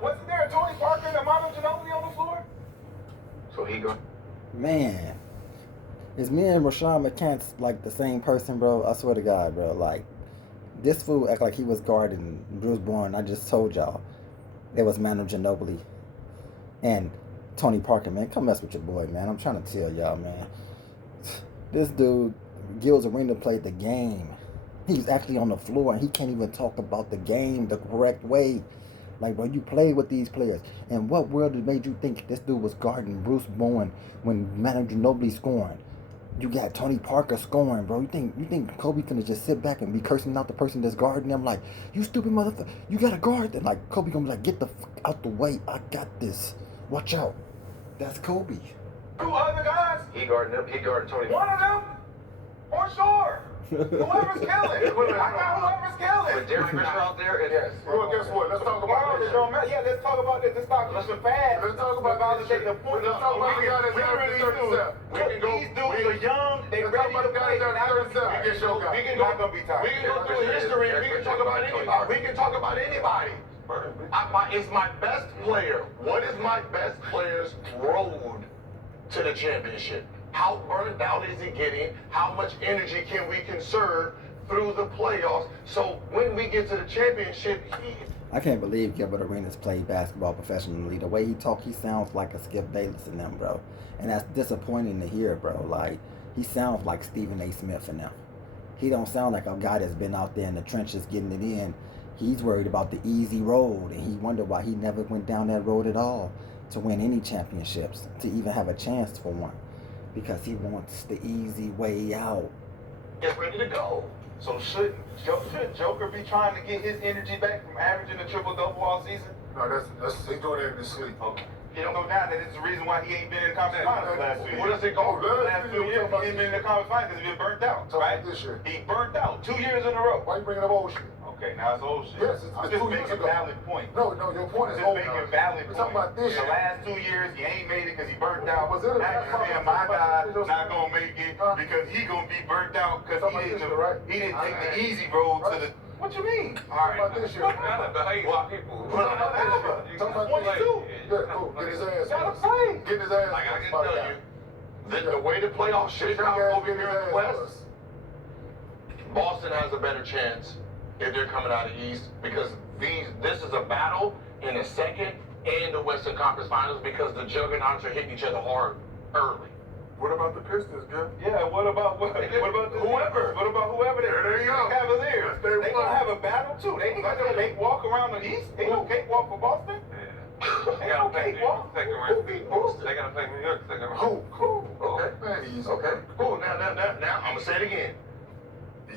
Wasn't there a Tony Parker and a Manu Ginobili on the floor? So he go. Man, is me and Rashawn McCants like the same person, bro? I swear to God, bro. Like, this fool act like he was guarding Bruce Bowen. I just told y'all it was Manu Ginobili and Tony Parker, man. Come mess with your boy, man. I'm trying to tell y'all, man. This dude, Gil's Arena, played the game. He's actually on the floor and he can't even talk about the game the correct way. Like, bro, you played with these players. And what world made you think this dude was guarding Bruce Bowen when Manu Ginobili scoring? You got Tony Parker scoring, bro. You think Kobe gonna just sit back and be cursing out the person that's guarding them? Like, you stupid motherfucker, you gotta guard them. Like, Kobe gonna be like, get the fuck out the way. I got this. Watch out. That's Kobe. Two other guys. He guarding Tony. One of them, for sure. Whoever's killing. I got whoever's killing. With Derek Fisher out there, yes. Well, guess what? Let's talk about this. Yeah, let's talk about this. Let's talk about fast. Let's talk about this. The point. Let's talk about the guy that's averaging 37. These dudes are young. They ready to play. We can go through history. We can talk about anybody. We can talk about anybody. Is my best player? What is my best player's road to the championship? How burned out is he getting? How much energy can we conserve through the playoffs? So when we get to the championship, I can't believe Gilbert Arenas played basketball professionally. The way he talk, he sounds like a Skip Bayless in them, bro. And that's disappointing to hear, bro. Like, he sounds like Stephen A. Smith in them. He don't sound like a guy that's been out there in the trenches getting it in. He's worried about the easy road, and he wondered why he never went down that road at all to win any championships, to even have a chance for one. Because he wants the easy way out. Get ready to go. So should Joker be trying to get his energy back from averaging a triple-double all season? No, that's he's doing it in his sleep. Okay. He don't know now that it's the reason why he ain't been in the conference finals the last 2 years. What does it go? Last 2 years, he ain't been in the conference finals because he's been burnt out, right? This year. He burnt out 2 years in a row. Why you bringing up old shit? Okay, now it's old shit. Yes, I'm it's just 2 years making ago. valid points. No, your point is Just old. making valid We're points. talking about this The year. last 2 years, he ain't made it because he burnt out. Was it a Now you're saying my guy not gonna make it because he gonna be burnt out because he didn't take the easy road to the. What you mean? All right. About this year. What people? Talking about this year. Yeah, cool. Get his ass. Get his ass. Like I can tell you, the way the playoffs shake out over here in the West, Boston has a better chance if they're coming out of the East because this is a battle in the second and the Western Conference Finals because the juggernauts are hitting each other hard early. What about the Pistons, Gil? Yeah, what about whoever? What about whoever There you go. Cavaliers? They gonna have a battle too. They ain't gonna cakewalk around the East. They gonna cakewalk for Boston. They gonna cakewalk. Who beat Boston? They gotta play New York second round. Cool. Okay, man, easy. Okay. Cool. Now, I'm gonna say it again.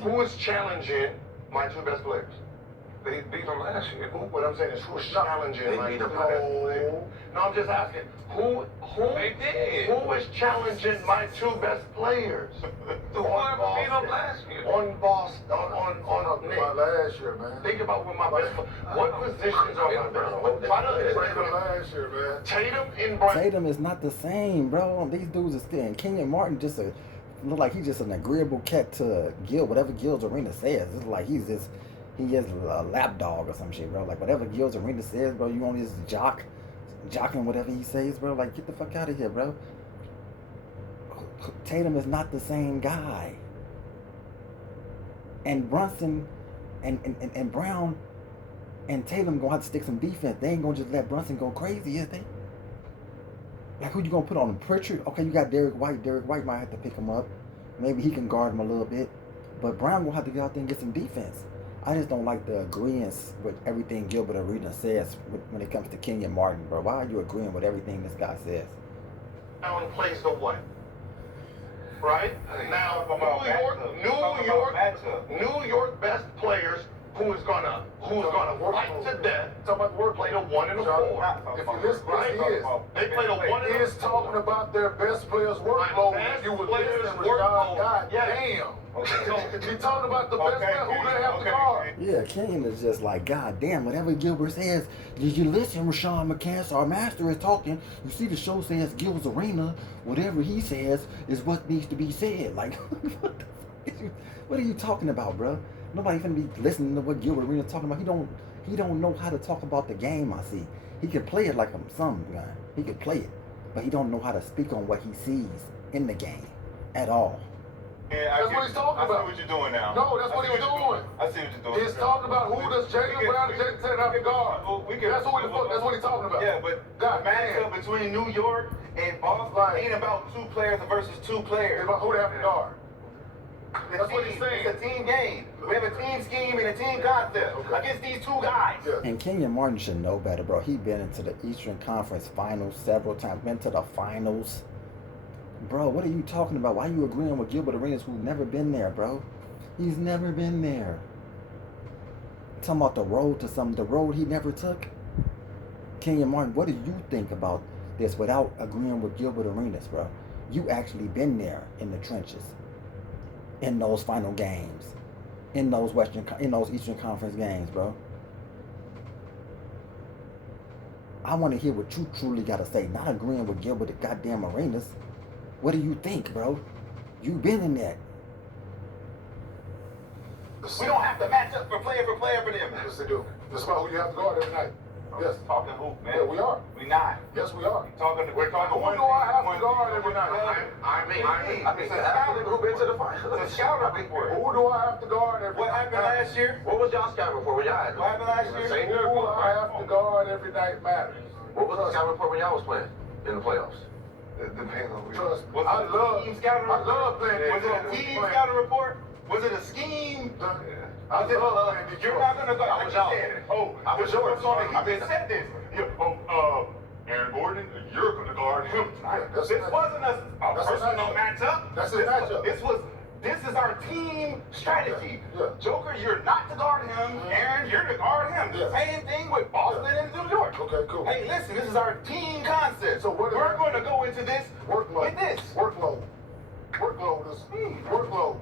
Who is challenging my two best players? They beat them last year. What I'm saying is who's challenging my two best players? No, I'm just asking. Who They did. Who is challenging my two best players? Whoever beat them last year. On Boston, on Nick. About last year, man. Think about what positions are my best? Why does Last year, man. Tatum and Brown? Tatum is not the same, bro. These dudes are still. And Kenyon Martin just look like he's just an agreeable cat to Gil. Whatever Gil's Arena says, it's like he is a lapdog or some shit, bro. Like whatever Gil's Arena says, bro, you on his jocking whatever he says, bro. Like get the fuck out of here, bro. Tatum is not the same guy. And Brunson and Brown and Tatum gonna have to stick some defense. They ain't gonna just let Brunson go crazy, is they? Like who you gonna put on him? Pritchard? Okay, you got Derek White. Derek White might have to pick him up. Maybe he can guard him a little bit. But Brown gonna have to get out there and get some defense. I just don't like the agreeance with everything Gilbert Arenas says when it comes to Kenyon Martin, bro. Why are you agreeing with everything this guy says? Brown plays the what? Right? Now, New York best players who's gonna fight to death. Talking about the work. Play the 1 and the 4. If you listen, They play the 1 and the 4. He is talking about their best players' workload. best You would players' listen, workload. God Yeah. damn. Okay. So he's talking about the best player who they have to guard. Yeah, Kenyon is just like, God damn, whatever Gilbert says, did you listen? Rashawn McCants, our master, is talking. You see the show says Gil's Arena. Whatever he says is what needs to be said. Like, what the fuck what are you talking about, bro? Nobody finna be listening to what Gilbert Arenas talking about. He don't know how to talk about the game. I see. He can play it like some guy. He can play it, but he don't know how to speak on what he sees in the game at all. Yeah, That's what he's talking about. I see what you're doing now. No, that's what he was doing. I see what you're doing. He's talking about who does Jalen Brown and Jason Tatum have to guard. That's what he's talking about. Yeah, but God, the matchup between New York and Boston ain't about two players versus two players. It's about who they have to guard. That's what he's saying. It's a team game. We have a team scheme and a team concept against these two guys. Yeah. And Kenyon Martin should know better, bro. He been into the Eastern Conference Finals several times. Been to the finals. Bro, what are you talking about? Why are you agreeing with Gilbert Arenas, who's never been there, bro? He's never been there. Talking about the road he never took. Kenyon Martin, what do you think about this without agreeing with Gilbert Arenas, bro? You actually been there in the trenches, in those final games, in those Eastern Conference games, bro. I want to hear what you truly got to say, not agreeing with Gilbert goddamn Arenas. What do you think, bro? You been in that. We don't have to match up for player for them. Yes, they do. That's about who you have to guard every night. Yes. Talking hoop, man. Yeah, we are. We not. Yes, we are. We're talking Who one do I have to one guard thing. every night? I mean, it's an athlete who been to the finals. It's a scouting report. Who do I have to guard every What night? happened last year? What was y'all scouting report when y'all had? What happened last year? Same Who I have to guard every night matters. What was the scouting report when y'all was playing in the playoffs? It depends on Trust me. Was it a team scouting report? I love playing. Was it a team scouting report? Was it a scheme? I Was it, love playing Detroit. you're not gonna go. I was out. I was yours. I He just said this. Aaron Gordon, you're gonna guard him tonight. That's This a- wasn't a that's a personal matchup. matchup. That's a matchup. This is our team strategy. Yeah. Joker, you're not to guard him. Aaron, you're to guard him. Yeah. Same thing with Boston and New York. Okay, cool. Hey, listen, this is our team concept. So what is we're that? going to go into this Workload. with this. Workload is workload.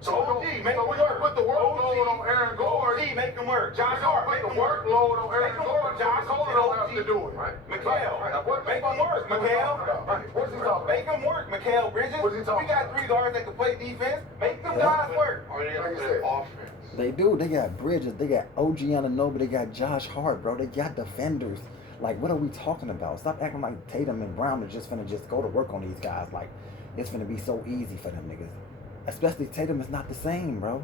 So OG, make we them don't work. put the workload on Aaron Gordon. OG, make them work. We Josh don't Hart, put make the them work. workload on Aaron Make them Gordon. work, Josh. Cola don't have to do it. Right. Mikhail, What make them work, Mikhail. What's he talking about? Make them work, Mikhail Bridges. What is he talking We got about? 3 guards that can play defense. Make them guys work. Or you Like you play said. offense. They do. They got Bridges. They got OG Anunoby. They got Josh Hart, bro. They got defenders. Like, what are we talking about? Stop acting like Tatum and Brown are just finna just go to work on these guys. Like, it's finna be so easy for them niggas. Especially Tatum is not the same, bro.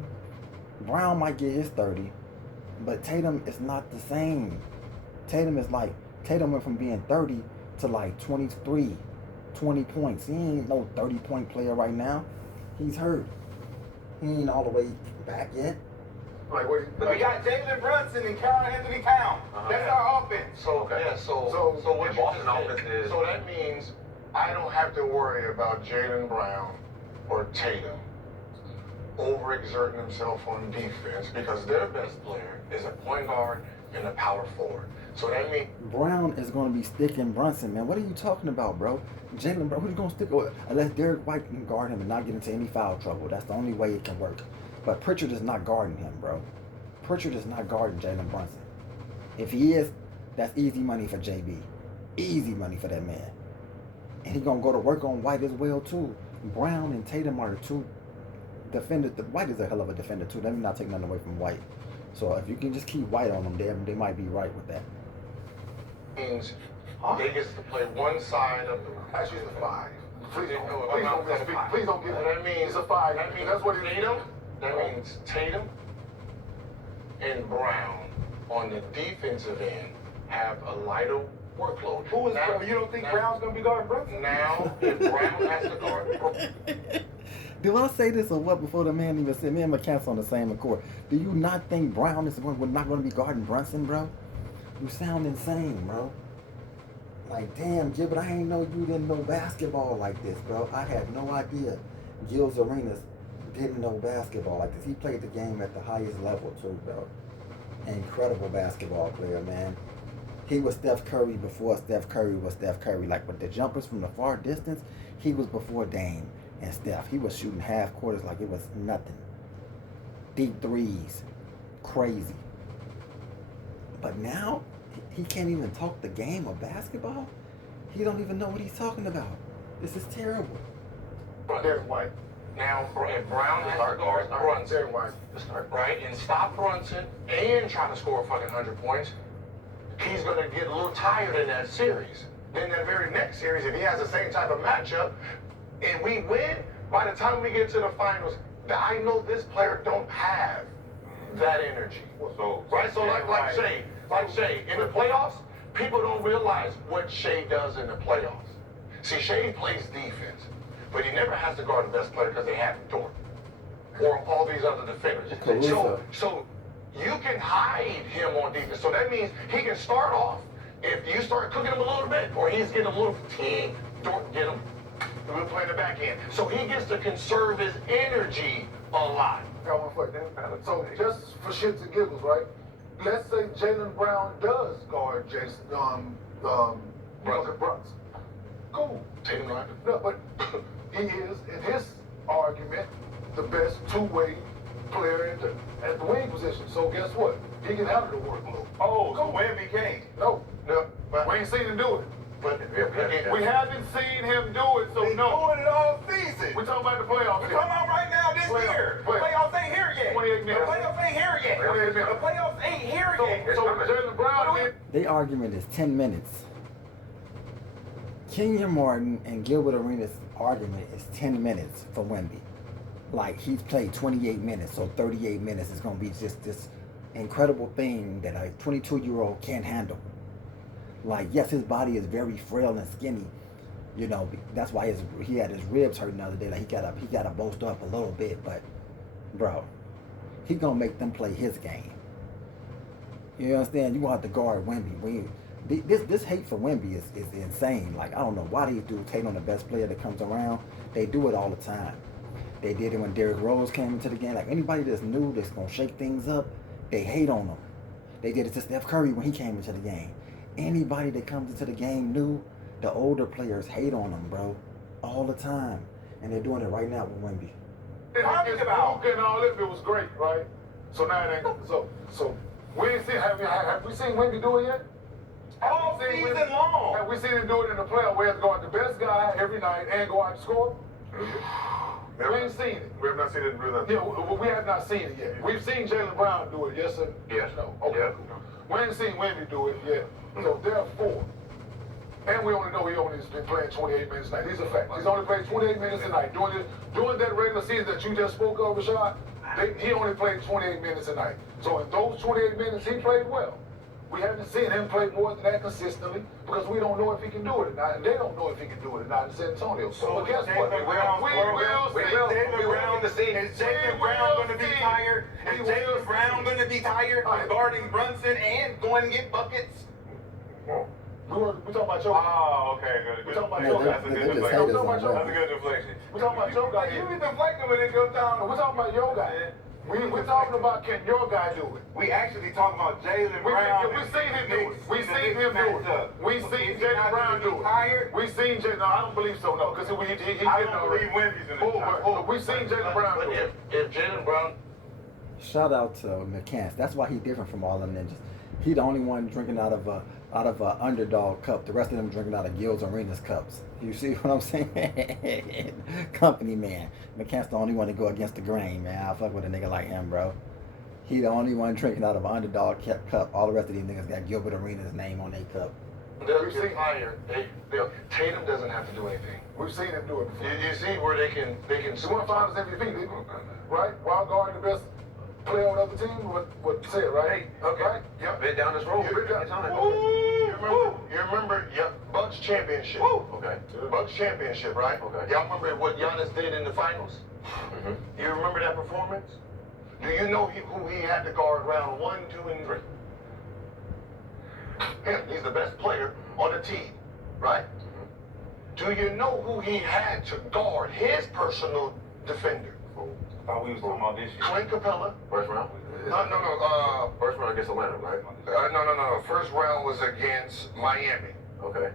Brown might get his 30, but Tatum is not the same. Tatum went from being 30 to like 23, 20 points. He ain't no 30-point player right now. He's hurt. He ain't all the way back yet. Like, wait, We got Jalen Brunson and Karl Anthony Towns. That's our offense. So what and you Boston just offense did- is. So that means I don't have to worry about Jaylen Brown or Tatum overexerting themselves on defense because their best player is a point guard and a power forward. So that means Brown is going to be sticking Brunson, man. What are you talking about, bro? Jalen Brown, who's you going to stick with? Unless Derek White can guard him and not get into any foul trouble. That's the only way it can work. But Pritchard is not guarding him, bro. Pritchard is not guarding Jalen Brunson. If he is, that's easy money for JB. Easy money for that man. And he's going to go to work on White as well, too. Brown and Tatum are the two defenders. White is a hell of a defender, too. Let me not take nothing away from White. So if you can just keep White on them, they might be right with that. means they get to play one side of the Actually, it's a 5. Please Please don't misspeak. Please don't give it. That means It's a 5. That means That's what it Tatum. is. That means Tatum and Brown on the defensive end have a lighter workload. Who is Now- you don't think now- Brown's going to be guarding Brunson? Now, if Brown has to guard, Do I say this or what before the man even said, me and McCants on the same accord? Do you not think Brown is not going to be guarding Brunson, bro? You sound insane, bro. Like, damn, Gilbert, I ain't know you didn't know basketball like this, bro. I had no idea Gilles Arenas didn't know basketball like this. He played the game at the highest level, too, bro. Incredible basketball player, man. He was Steph Curry before Steph Curry was Steph Curry. Like, with the jumpers from the far distance, he was before Dame and Steph. He was shooting half quarters like it was nothing. Deep threes. Crazy. But now, he can't even talk the game of basketball. He don't even know what he's talking about. This is terrible. Derek White. Now, if Brown has to guard Brunson, right, and stop Brunson and try to score fucking 100 points, he's going to get a little tired in that series. Then that very next series, if he has the same type of matchup and we win, by the time we get to the finals, I know this player don't have that energy. So, right? So like Shea, in the playoffs, people don't realize what Shea does in the playoffs. See, Shea plays defense, but he never has to guard the best player because they have Dort or all these other defenders. So you can hide him on defense. So that means he can start off. If you start cooking him a little bit, or he's getting a little fatigued, Dort get him. We're playing the back end. So he gets to conserve his energy a lot. Got one for you. So just for shits and giggles, right? Let's say Jaylen Brown does guard Brunson. Cool. Tatum Ryan. No, but he is, in his argument, the best two-way player at the wing position. So guess what? He can handle the workload. Oh, so Wemby can't. No, we ain't seen him do it. But We haven't seen him do it, so He's no. doing it all season. We're talking about the playoffs. We're talking about right now this year. The playoffs ain't here yet. 28 minutes. The playoffs ain't here yet. 28 minutes. The playoffs ain't here yet. So Jaylen Brown, Their argument is 10 minutes. Kenyon Martin and Gilbert Arenas' argument is 10 minutes for Wemby. Like, he's played 28 minutes, so 38 minutes is going to be just this incredible thing that a 22-year-old can't handle. Like, yes, his body is very frail and skinny. You know, that's why he had his ribs hurting the other day. Like, he got to bolster up a little bit. But, bro, he going to make them play his game. You understand? You going to have to guard Wemby. This hate for Wemby is insane. Like, I don't know why these dudes hate on the best player that comes around. They do it all the time. They did it when Derrick Rose came into the game. Like, anybody that's new, that's going to shake things up, they hate on him. They did it to Steph Curry when he came into the game. Anybody that comes into the game new, the older players hate on them, bro. All the time. And they're doing it right now with Wemby. talking about. And all that, it was great, right? So now it ain't. So we ain't seen. Have we seen Wemby do it yet? All season long. Have we seen him do it in the playoff where he's going the best guy every night and go out and score? We ain't seen it. We have not seen it really. Yeah, we have not seen it yet. We've seen Jaylen Brown do it, yes or Yes. no? Okay, Yeah. cool. We ain't seen Wemby do it yet. So therefore, and we only know he only has been playing 28 minutes a night. These are facts. He's only played 28 minutes a night. During that regular season that you just spoke of, Rashad, he only played 28 minutes a night. So in those 28 minutes, he played well. We haven't seen him play more than that consistently because we don't know if he can do it or not, and they don't know if he can do it or not in San Antonio. So but guess what? we will see. Is Jaylen Brown going to be tired? Is Jaylen Brown going to be tired of guarding Brunson and going to get buckets? We're talking about your guy. Oh, okay, good. We're talking about Yeah, your guy. That's a good they just deflection. hate us We're on talking about That's a good deflection. We're talking about your guy. You be deflecting when it goes down. We're talking about your guy. We're talking about can your guy do it? We actually talking about Jaylen Brown. We seen him do it. We seen him do it. We seen Jaylen Brown do it. We seen Jaylen. No, I don't believe so. No, because he I didn't don't believe Wemby's in Oh, we seen Jaylen Brown do But it. if Jaylen Brown, Shout out to McCants. That's why he's different from all them ninjas. He the only one drinking out of a underdog cup. The rest of them drinking out of Gil's Arenas cups. You see what I'm saying? Company man. McCants the only one to go against the grain, man. I fuck with a nigga like him, bro. He the only one drinking out of an underdog cup. All the rest of these niggas got Gilbert Arenas' name on their cup. does get tired, Tatum doesn't have to do anything. We've seen him do it before. You see where they can He won Finals MVP, didn't he? Right? Wild guard, the best player on the other team. What said, right? Okay. Right? Yep. Been down this road. You remember Bucks championship. Okay. Bucks championship, right? Okay. Y'all remember what Giannis did in the finals? Mm-hmm. You remember that performance? Do you know who he had to guard round 1, 2, and 3? Him. He's the best player on the team, right? Do you know who he had to guard? His personal defender. I thought we was talking about this shit. Clint Capella. First round? No. First round against Atlanta, right? No. First round was against Miami. Okay.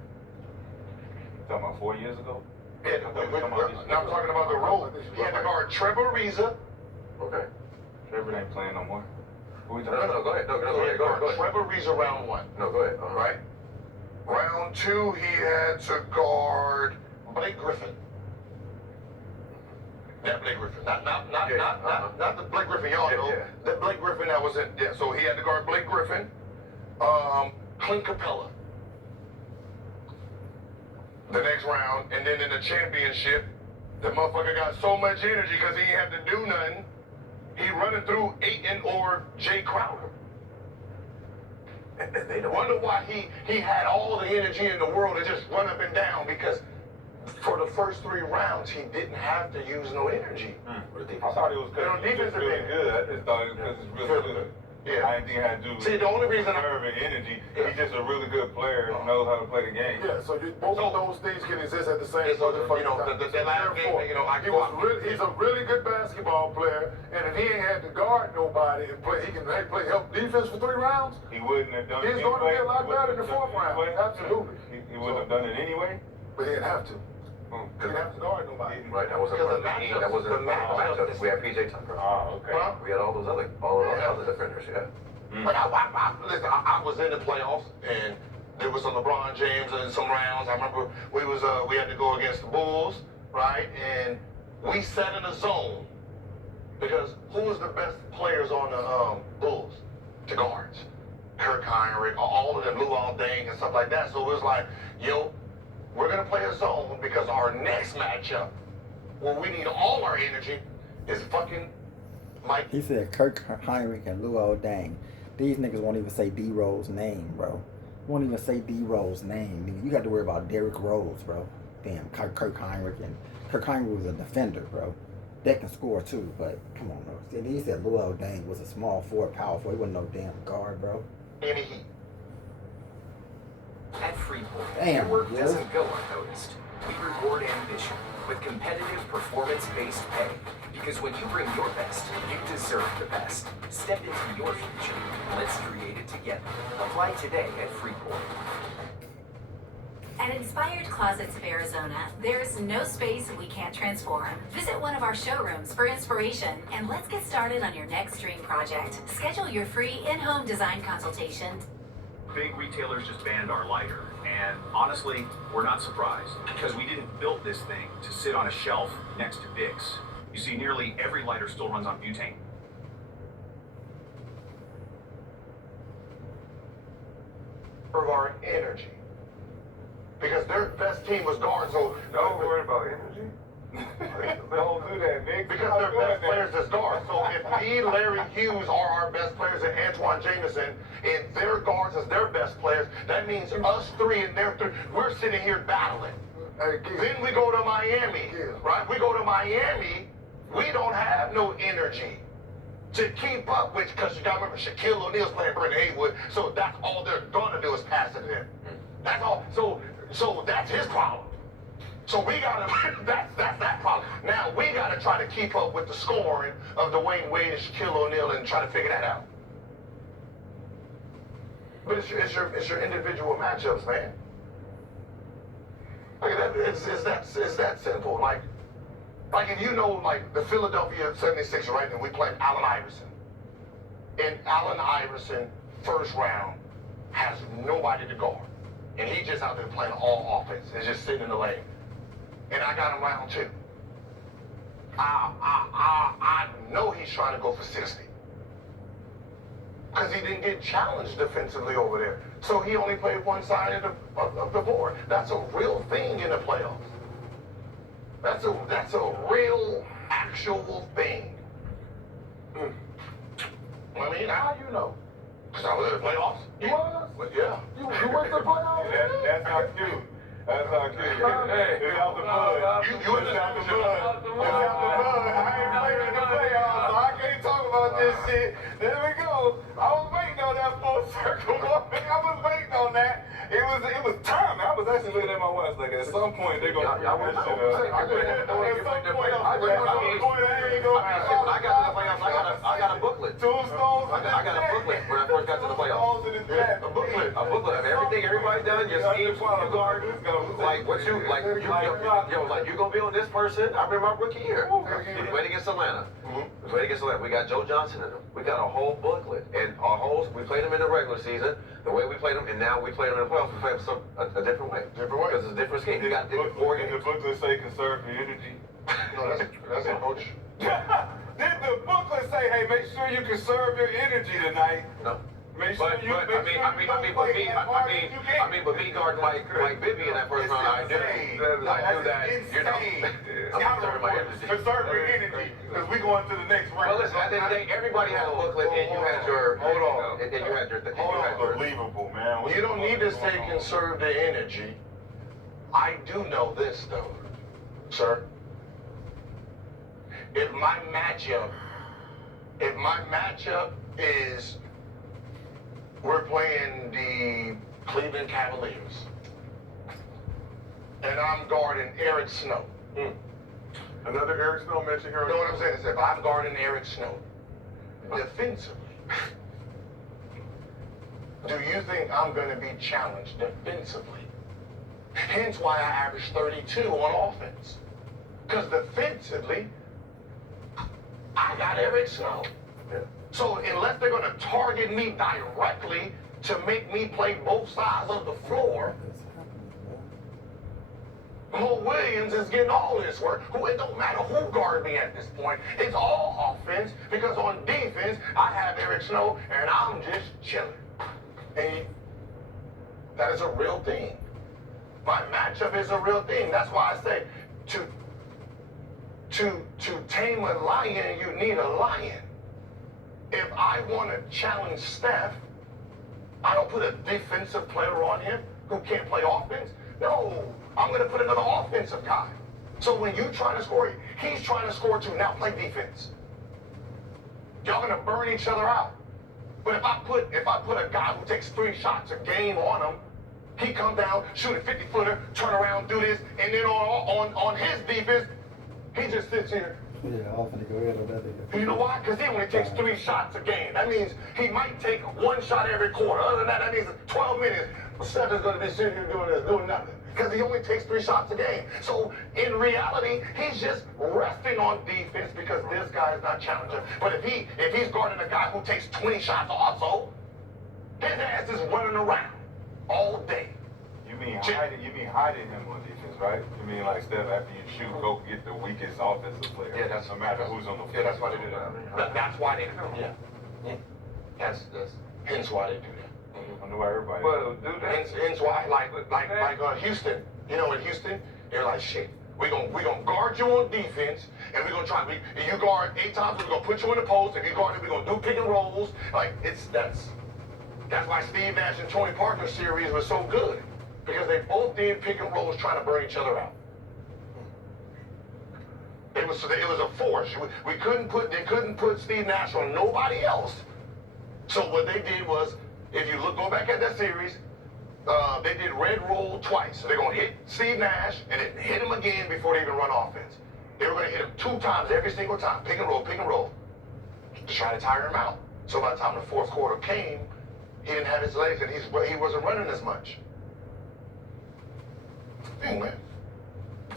Talking about 4 years ago? Yeah, now I'm talking about the role. He had to guard Trevor Ariza. Okay. Trevor ain't playing no more. Who we No, talking about? go ahead. No, go ahead. Trevor Ariza round 1. No, go ahead. Right? Round 2, he had to guard Blake Griffin. That Blake Griffin. Not the Blake Griffin y'all know. Yeah. That Blake Griffin that was in, yeah, so he had to guard Blake Griffin, Clint Capella. The next round, and then in the championship, the motherfucker got so much energy because he ain't had to do nothing. He running through Ayton or Jay Crowder. And they don't Wonder why he had all the energy in the world to just run up and down, because for the first 3 rounds, he didn't have to use no energy. I thought it was because he was really good. I just thought it was because it's really good. Yeah. I didn't think it had to do with See, the only reason nerve and energy. Yeah. He's just a really good player who knows how to play the game. Yeah, so both of those things can exist at the same So, motherfucking time. the last game, He's a really good basketball player, and if he ain't had to guard nobody and play, he can play help defense for 3 rounds. He wouldn't have done it He's anyway. going to be a lot He wouldn't better in the have 4th done it round. anyway. Absolutely. He wouldn't have done it anyway. But he didn't have to. He didn't have to guard nobody. Right, that wasn't part of the team. That wasn't part of the matchup. We had PJ Tucker. Oh, okay. Huh? We had all those other defenders. Yeah. But listen, I was in the playoffs, and there was some LeBron James in some rounds. I remember we had to go against the Bulls, right? And we sat in a zone because who was the best players on the Bulls? The guards. Kirk Heinrich, all of them, Luol Deng and stuff like that. So it was like, yo, we're gonna play a zone because our next matchup, where we need all our energy, is fucking Mike. He said Kirk Heinrich and Luol Deng. These niggas won't even say D Rose name, bro. Won't even say D Rose name. Nigga, you got to worry about Derrick Rose, bro. Damn, Kirk Heinrich was a defender, bro. That can score too, but come on, bro. And he said Luol Deng was a small forward, power forward. He wasn't no damn guard, bro. Any heat. At Freeport, Damn, your work Will. doesn't go unnoticed. We reward ambition with competitive performance-based pay. Because when you bring your best, you deserve the best. Step into your future. Let's create it together. Apply today at Freeport. At Inspired Closets of Arizona, there's no space we can't transform. Visit one of our showrooms for inspiration, and let's get started on your next dream project. Schedule your free in-home design consultation. Big retailers just banned our lighter, and honestly, we're not surprised, because we didn't build this thing to sit on a shelf next to Vicks. You see, nearly every lighter still runs on butane. Of our energy. Because their best team was guards, so Don't worry about energy. Don't do that, Nick. because their best players is guards. So if me, Larry Hughes are our best players and Antoine Jameson, and their guards is their best players, that means us 3 and their 3, we're sitting here battling. Hey, Keith. Then we go to Miami, Yeah. right? We go to Miami, we don't have no energy to keep up with, because you gotta remember Shaquille O'Neal's playing Brendan Haywood, so that's all they're gonna do is pass it in. That's all. So that's his problem. So we gotta, that's that problem. Now we gotta try to keep up with the scoring of Dwayne Wade and Shaquille O'Neal and try to figure that out. But it's your individual matchups, man. Like that, it's that simple. Like if you know, like the Philadelphia 76ers, right? And we played Allen Iverson. And Allen Iverson, first round, has nobody to guard. And he just out there playing all offense. He's just sitting in the lane. And I got him round 2. I know he's trying to go for 60. Because he didn't get challenged defensively over there. So he only played one side of the board. That's a real thing in the playoffs. That's a real, actual thing. I mean, how you know? Because I was in the playoffs. You was? Well, yeah. You went to the playoffs? That's not cute. That's not cute. Hey, it's out the mud. You in the It's out the mud. It's out the mud. I ain't playing in the playoffs, so I can't talk about this shit. There we go. I was waiting on that full circle. I was waiting on that. It was time. I was actually looking at my watch like at some point they're gonna bring that shit up. I got to the playoffs. I got a booklet. Tombstones. I got a booklet when I first got to the playoffs. A booklet. A booklet of everything everybody done, your schemes, your guard, like what you like. You gonna be on this person. I remember my rookie year. We played against Atlanta. We played against Atlanta. We got Joe Johnson in them. We got a whole booklet, and we played them in the regular season, the way we played them, and now we play them in the playoffs. We play them a different way. Different way. Because it's a different scheme. You got 4 games. The booklet say conserve your energy. No, that's a coach. Did the booklet say, hey, make sure you conserve your energy tonight? No. Make sure But you but I mean, but me guarding Mike Bibby in that first round, I knew that, you know, I'm conserving my energy. Conserve your energy, because we going to the next round. Well, listen, at the end of the day, everybody had a booklet, and you had your, and you had your, Unbelievable, man. You don't need to say conserve the energy. I do know this, though, sir. If my matchup is we're playing the Cleveland Cavaliers, and I'm guarding Eric Snow. Another Eric Snow mention here. You know what I'm saying? Is if I'm guarding Eric Snow, defensively, do you think I'm going to be challenged defensively? Hence why I averaged 32 on offense. Because defensively, I got Eric Snow. So unless they're going to target me directly to make me play both sides of the floor, Mo Williams is getting all this work. It don't matter who guard me at this point. It's all offense, because on defense, I have Eric Snow, and I'm just chilling. And that is a real thing. My matchup is a real thing. That's why I say to tame a lion, you need a lion. If I want to challenge Steph, I don't put a defensive player on him who can't play offense. No, I'm going to put another offensive guy. So when you try to score, he's trying to score too. Now play defense. Y'all going to burn each other out. But if I put a guy who takes 3 shots a game on him, he come down, shoot a 50-footer, turn around, do this, and then on his defense, he just sits here. Yeah, off and go ahead on that nigga. You know why? Because he only takes 3 shots a game. That means he might take 1 shot every quarter. Other than that means 12 minutes. Steph is going to be sitting here doing this, doing nothing. Because he only takes 3 shots a game. So in reality, he's just resting on defense because this guy is not challenging. But if he's guarding a guy who takes 20 shots also, his ass is running around all day. You mean hiding him on defense, right? You mean like Steph, after you shoot, go get the weakest offensive player. Yeah, that's no matter who's on the floor. Yeah, that's why they do that. That's why they do that. Yeah. That's hence why they do that. I know why everybody. Well, do that. Hence why, like Houston. You know, in Houston, they're like, shit. We're gonna guard you on defense, and we're gonna try. If you guard 8 times, we're gonna put you in the post. If you guard it, we're gonna do pick and rolls. Like that's why Steve Nash and Tony Parker series was so good, because they both did pick and rolls trying to burn each other out. It was a force. They couldn't put Steve Nash on nobody else. So what they did was, if you go back at that series, they did red roll twice. So they're gonna hit Steve Nash and then hit him again before they even run offense. They were gonna hit him 2 times every single time, pick and roll, to try to tire him out. So by the time the 4th quarter came, he didn't have his legs and he wasn't running as much. Anyway.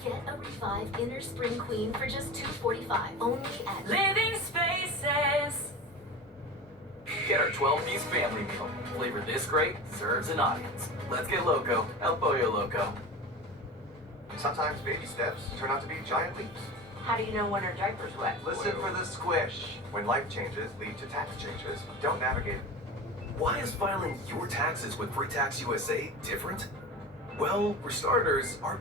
Get a Revive Inner Spring Queen for just $2.45 only at Living Spaces. Get our 12-piece family meal. Flavor this great serves an audience. Let's get loco. El Pollo Loco. Sometimes baby steps turn out to be giant leaps. How do you know when her diaper's wet? Listen for the squish. When life changes lead to tax changes, don't navigate. Why is filing your taxes with Pre-Tax USA different? Well, for starters, our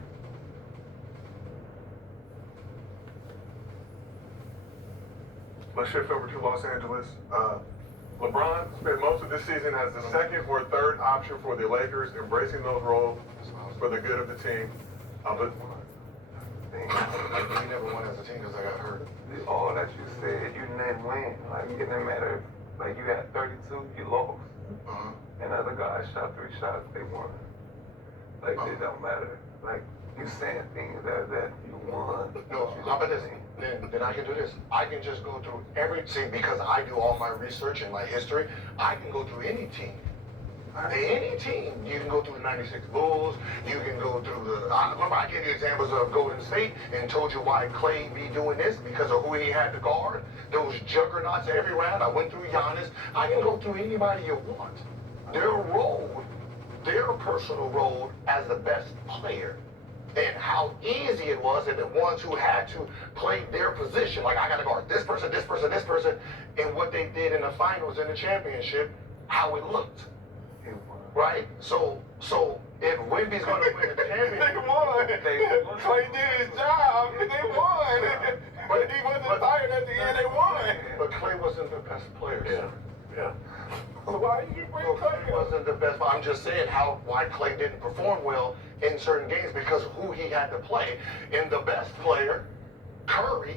Let's shift over to Los Angeles. LeBron spent most of this season as the 2nd or 3rd option for the Lakers, embracing those roles for the good of the team. But We never won as a team because I got hurt. All that you said, you didn't win. Like, it didn't matter. Like, you got 32, you lost. And other guys shot 3 shots, they won. Like, it don't matter. Like, you saying things that you won. No, how about this? Then I can do this. I can just go through because I do all my research and my history, I can go through any team. Any team. You can go through the 96 Bulls, you can go through remember I gave you examples of Golden State and told you why Clay be doing this because of who he had to guard. Those juggernauts every round. I went through Giannis. I can go through anybody you want. Their role, their personal role as the best player and how easy it was, and the ones who had to play their position, like I got to guard this person, this person, this person, and what they did in the finals in the championship, how it looked. Right? So if Wemby's going to win the championship, They won. Clay did his job. They won. But he wasn't tired at the end. They won. but Clay wasn't the best player. Yeah. So why you bring Clay Clay up? wasn't the best. I'm just saying why Clay didn't perform well in certain games because of who he had to play. And the best player, Curry,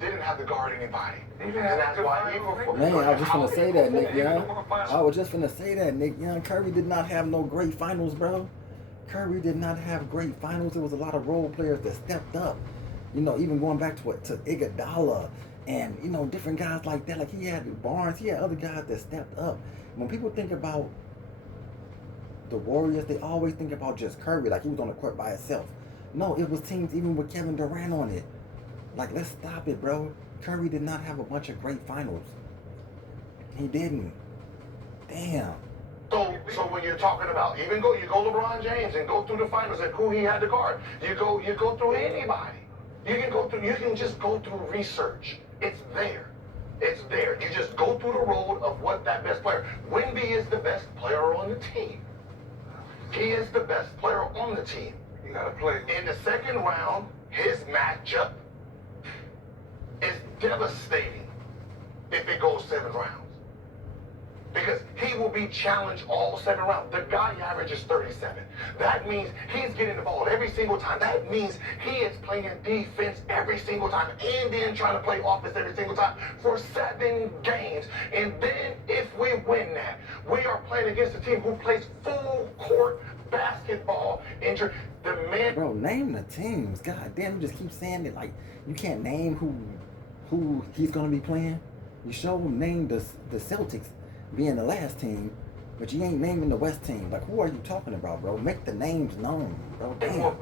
didn't have to guard anybody. And that's why he performed. Man, I was just gonna say that, Nick Young. I was just gonna say that, Nick Young. Curry did not have no great finals, bro. Curry did not have great finals. There was a lot of role players that stepped up. You know, even going back to Iguodala and, you know, different guys like that. Like he had Barnes, he had other guys that stepped up. When people think about the Warriors, they always think about just Curry, like he was on the court by himself. No, it was teams even with Kevin Durant on it. Like, let's stop it, bro. Curry did not have a bunch of great finals. He didn't. Damn. So when you're talking about you go LeBron James and go through the finals and who he had to guard. You go through anybody. You can just go through research. It's there. It's there. You just go through the road of what that best player. Wemby is the best player on the team. He is the best player on the team. You gotta play. In the second round, his matchup is devastating if it goes 7 rounds. Because he will be challenged all 7 rounds. The guy averages 37. That means he's getting the ball every single time. That means he is playing defense every single time and then trying to play offense every single time for 7 games. And then if we win that, we are playing against a team who plays full court basketball. The man. Bro, name the teams. God damn, you just keep saying it like you can't name who he's gonna be playing. You sure name the Celtics being the last team, but you ain't naming the West team. Like, who are you talking about, bro? Make the names known, bro. Damn.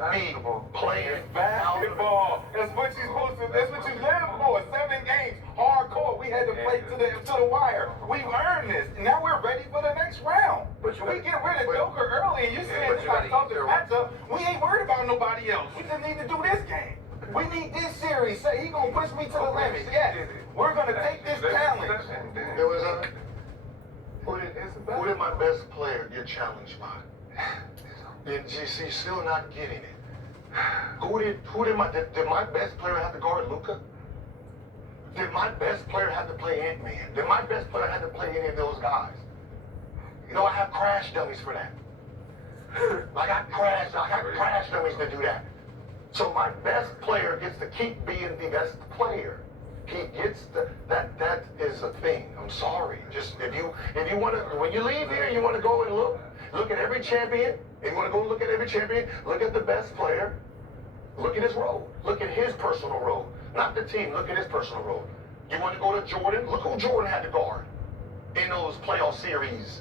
Playing Basketball. That's what you're supposed to. That's what you live for. 7 games, hardcore. We had to play to the wire. We've earned this. Now we're ready for the next round. But we get rid of Joker early, and you saying it's like something matchup. We ain't worried about nobody else. We just need to do this game. We need this series. Say he gonna push me to the limit. Yes, we're gonna take this challenge. There was who did my best player get challenged by? And she's still not getting it. Did my best player have to guard Luka? Did my best player have to play Ant-Man? Did my best player have to play any of those guys? You know, I have crash dummies for that. I got crash dummies to do that. So my best player gets to keep being the best player. He gets that is a thing. I'm sorry. Just if you want to, when you leave here, you want to go and look at every champion. If you want to go look at every champion, look at the best player. Look at his role. Look at his personal role. Not the team. Look at his personal role. You want to go to Jordan? Look who Jordan had to guard in those playoff series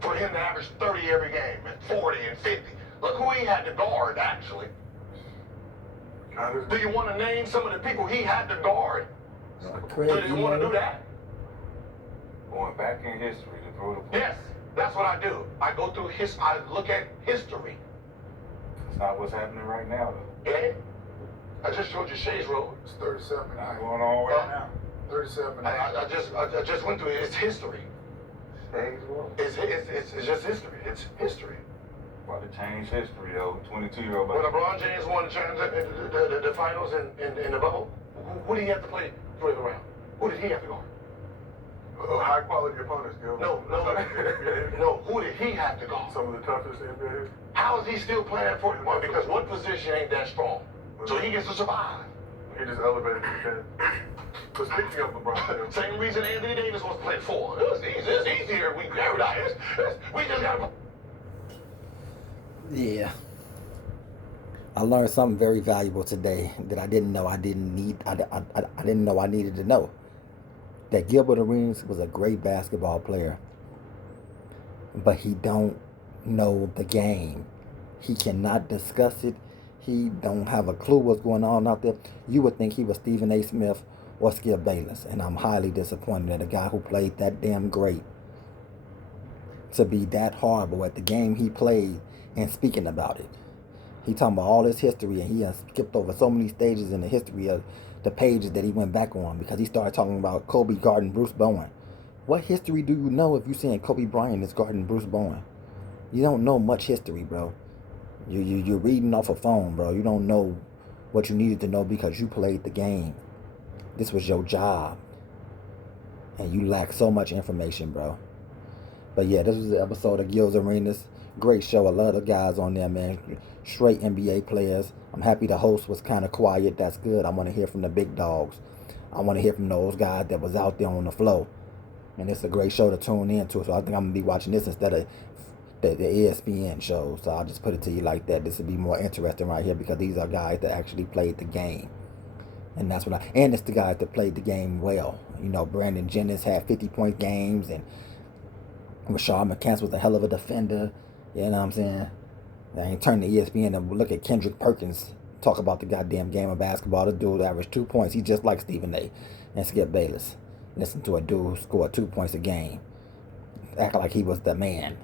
for him to average 30 every game and 40 and 50. Look who he had to guard, actually. Do you want to name some of the people he had to guard? Do you want to do that? Going back in history to throw the ball. Yes, that's what I do. I go through I look at history. That's not what's happening right now, though. And I just showed you Shay's Road. It's 37 Not going on right now. 37 I just went through it. It's history. Shay's Road. It's just history. It's history. About to change history, though. 22-year-old. When LeBron James won the finals in the bubble, who did he have to play for the round? Who did he have to guard? high quality opponents, Gil. No. Who did he have to guard? Some of the toughest NBA. How is he still playing at 41? Because one position ain't that strong. So he gets to survive. He just elevated the game. But speaking of LeBron, same reason Anthony Davis was playing 4. It's easier. We just got. Yeah. I learned something very valuable today that I didn't know I didn't know I needed to know. That Gilbert Arenas was a great basketball player, but he don't know the game. He cannot discuss it. He don't have a clue what's going on out there. You would think he was Stephen A. Smith or Skip Bayless, and I'm highly disappointed that a guy who played that damn great to be that horrible at the game he played and speaking about it. He talking about all his history, and he has skipped over so many stages in the history of the pages that he went back on because he started talking about Kobe guarding Bruce Bowen. What history do you know if you're saying Kobe Bryant is guarding Bruce Bowen? You don't know much history, bro. You're reading off a phone, bro. You don't know what you needed to know because you played the game. This was your job. And you lack so much information, bro. But yeah, this was the episode of Gil's Arenas. Great show. I love the guys on there, man. Straight NBA players. I'm happy the host was kind of quiet. That's good. I want to hear from the big dogs. I want to hear from those guys that was out there on the floor. And it's a great show to tune into. So I think I'm going to be watching this instead of the ESPN show. So I'll just put it to you like that. This will be more interesting right here because these are guys that actually played the game. And that's what and it's the guys that played the game well. You know, Brandon Jennings had 50-point games, and Rashad McCants was a hell of a defender. You know what I'm saying? I ain't turn to ESPN and look at Kendrick Perkins talk about the goddamn game of basketball. This dude averaged 2 points. He's just like Stephen A. and Skip Bayless. Listen to a dude who scored 2 points a game. Acting like he was the man.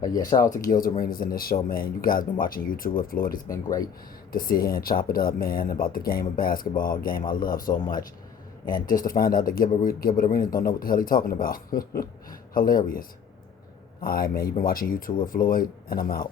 But yeah, shout out to Gil's Arenas in this show, man. You guys been watching YouTube with Floyd. It's been great to sit here and chop it up, man, about the game of basketball, game I love so much. And just to find out that Gilbert Arenas don't know what the hell he's talking about. Hilarious. All right, man. You've been watching YouTube with Floyd, and I'm out.